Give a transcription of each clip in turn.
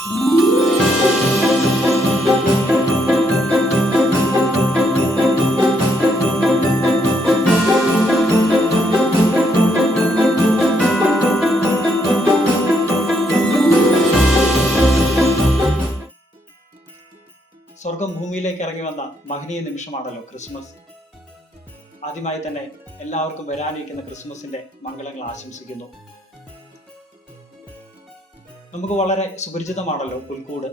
സ്വർഗം ഭൂമിയിലേക്ക് ഇറങ്ങി വന്ന മഹനീയ നിമിഷമാണല്ലോ ക്രിസ്മസ്. ആദ്യമായി തന്നെ എല്ലാവർക്കും വരാനിരിക്കുന്ന ക്രിസ്മസിന്റെ മംഗളങ്ങൾ ആശംസിക്കുന്നു. നമുക്ക് വളരെ സുപരിചിതമാണല്ലോ പുൽക്കൂട്.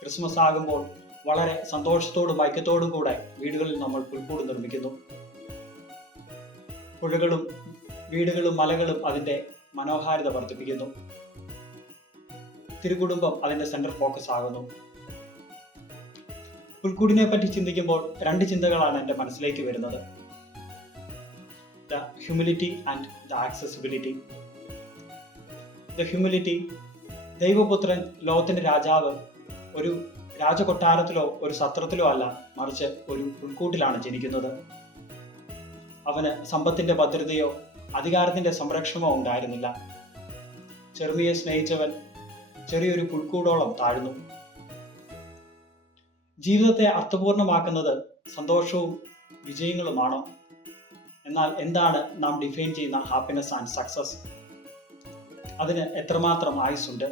ക്രിസ്മസ് ആകുമ്പോൾ വളരെ സന്തോഷത്തോടും ഐക്യത്തോടും കൂടെ വീടുകളിൽ നമ്മൾ പുൽക്കൂട് നിർമ്മിക്കുന്നു. പുഴകളും വീടുകളും മലകളും അതിന്റെ മനോഹാരിത വർദ്ധിപ്പിക്കുന്നു. തിരുകുടുംബം അതിന്റെ സെന്റർ ഫോക്കസ് ആകുന്നു. പുൽക്കൂടിനെ പറ്റി ചിന്തിക്കുമ്പോൾ രണ്ട് ചിന്തകളാണ് എന്റെ മനസ്സിലേക്ക് വരുന്നത്. The humility and the accessibility. The humility ദൈവപുത്രൻ ലോകത്തിന്റെ രാജാവ് ഒരു രാജകൊട്ടാരത്തിലോ ഒരു സത്രത്തിലോ അല്ല മറിച്ച് ഒരു ഉൾക്കൂട്ടിലാണ് ജനിക്കുന്നത്. അവന് സമ്പത്തിന്റെ ഭദ്രതയോ അധികാരത്തിന്റെ സംരക്ഷണമോ ഉണ്ടായിരുന്നില്ല. ചെറുമിയെ സ്നേഹിച്ചവൻ ചെറിയൊരു പുൽക്കൂടോളം താഴ്ന്നു. ജീവിതത്തെ അർത്ഥപൂർണമാക്കുന്നത് സന്തോഷവും വിജയങ്ങളുമാണോ? എന്നാൽ എന്താണ് നാം ഡിഫൈൻ ചെയ്യുന്ന ഹാപ്പിനെസ് ആൻഡ് സക്സസ് അതിന് എത്രമാത്രം ആയുസ്സുണ്ട്?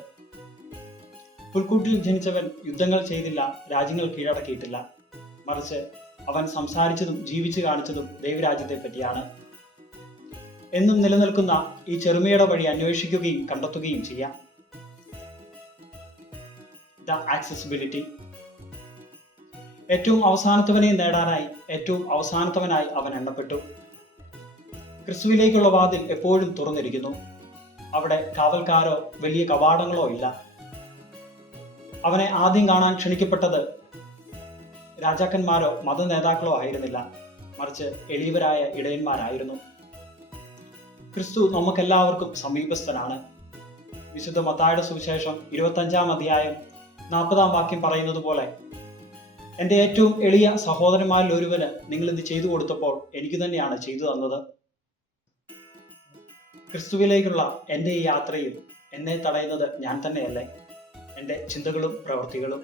പുൽക്കൂട്ടിൽ ജനിച്ചവൻ യുദ്ധങ്ങൾ ചെയ്തില്ല രാജ്യങ്ങൾ കീഴടക്കിയിട്ടില്ല. മറിച്ച് അവൻ സംസാരിച്ചതും ജീവിച്ചു കാണിച്ചതും ദൈവരാജ്യത്തെ പറ്റിയാണ്. എന്നും നിലനിൽക്കുന്ന ഈ ചെറുമയുടെ വഴി അന്വേഷിക്കുകയും കണ്ടെത്തുകയും ചെയ്യാം. The accessibility. ഏറ്റവും അവസാനത്തവനെ നേടാനായി ഏറ്റവും അവസാനത്തവനായി അവൻ എണ്ണപ്പെട്ടു. ക്രിസ്തുവിലേക്കുള്ള വാതിൽ എപ്പോഴും തുറന്നിരിക്കുന്നു. അവിടെ കാവൽക്കാരോ വലിയ കവാടങ്ങളോ ഇല്ല. അവനെ ആദ്യം കാണാൻ ക്ഷണിക്കപ്പെട്ടത് രാജാക്കന്മാരോ മത നേതാക്കളോ ആയിരുന്നില്ല. മറിച്ച് എളിയവരായ ഇടയന്മാരായിരുന്നു. ക്രിസ്തു നമുക്കെല്ലാവർക്കും സമീപസ്ഥനാണ്. വിശുദ്ധ മത്തായുടെ സുവിശേഷം ഇരുപത്തഞ്ചാം അധ്യായം നാൽപ്പതാം വാക്യം പറയുന്നത് പോലെ എന്റെ ഏറ്റവും എളിയ സഹോദരന്മാരിൽ ഒരുവന് നിങ്ങൾ ഇത് ചെയ്തു കൊടുത്തപ്പോൾ എനിക്ക് തന്നെയാണ് ചെയ്തു തന്നത്. ക്രിസ്തുവിലേക്കുള്ള എന്റെ ഈ യാത്രയിൽ എന്നെ തടയുന്നത് ഞാൻ തന്നെയല്ലേ? എന്റെ ചിന്തകളും പ്രവൃത്തികളും